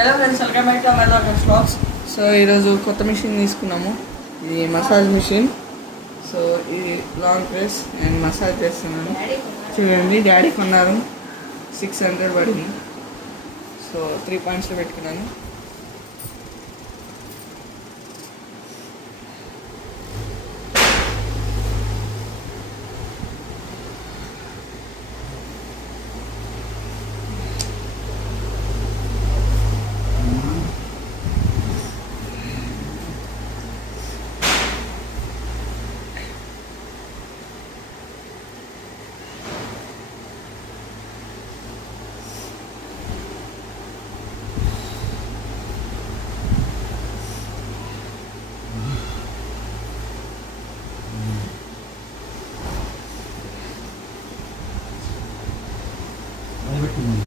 Hello friends welcome back to our stocks so ఈరోజు కొత్త machine తీసుకున్నాము. ఇది మసాజ్ మిషన్ సో ఇది లాంగ్ ప్రెస్ అండ్ మసాజ్ చేస్తున్నాను చూడండి డాడీ కొన్నారు. సిక్స్ హండ్రెడ్ పడింది. సో త్రీ పాయింట్స్లో పెట్టుకున్నాను. உங்களுக்கு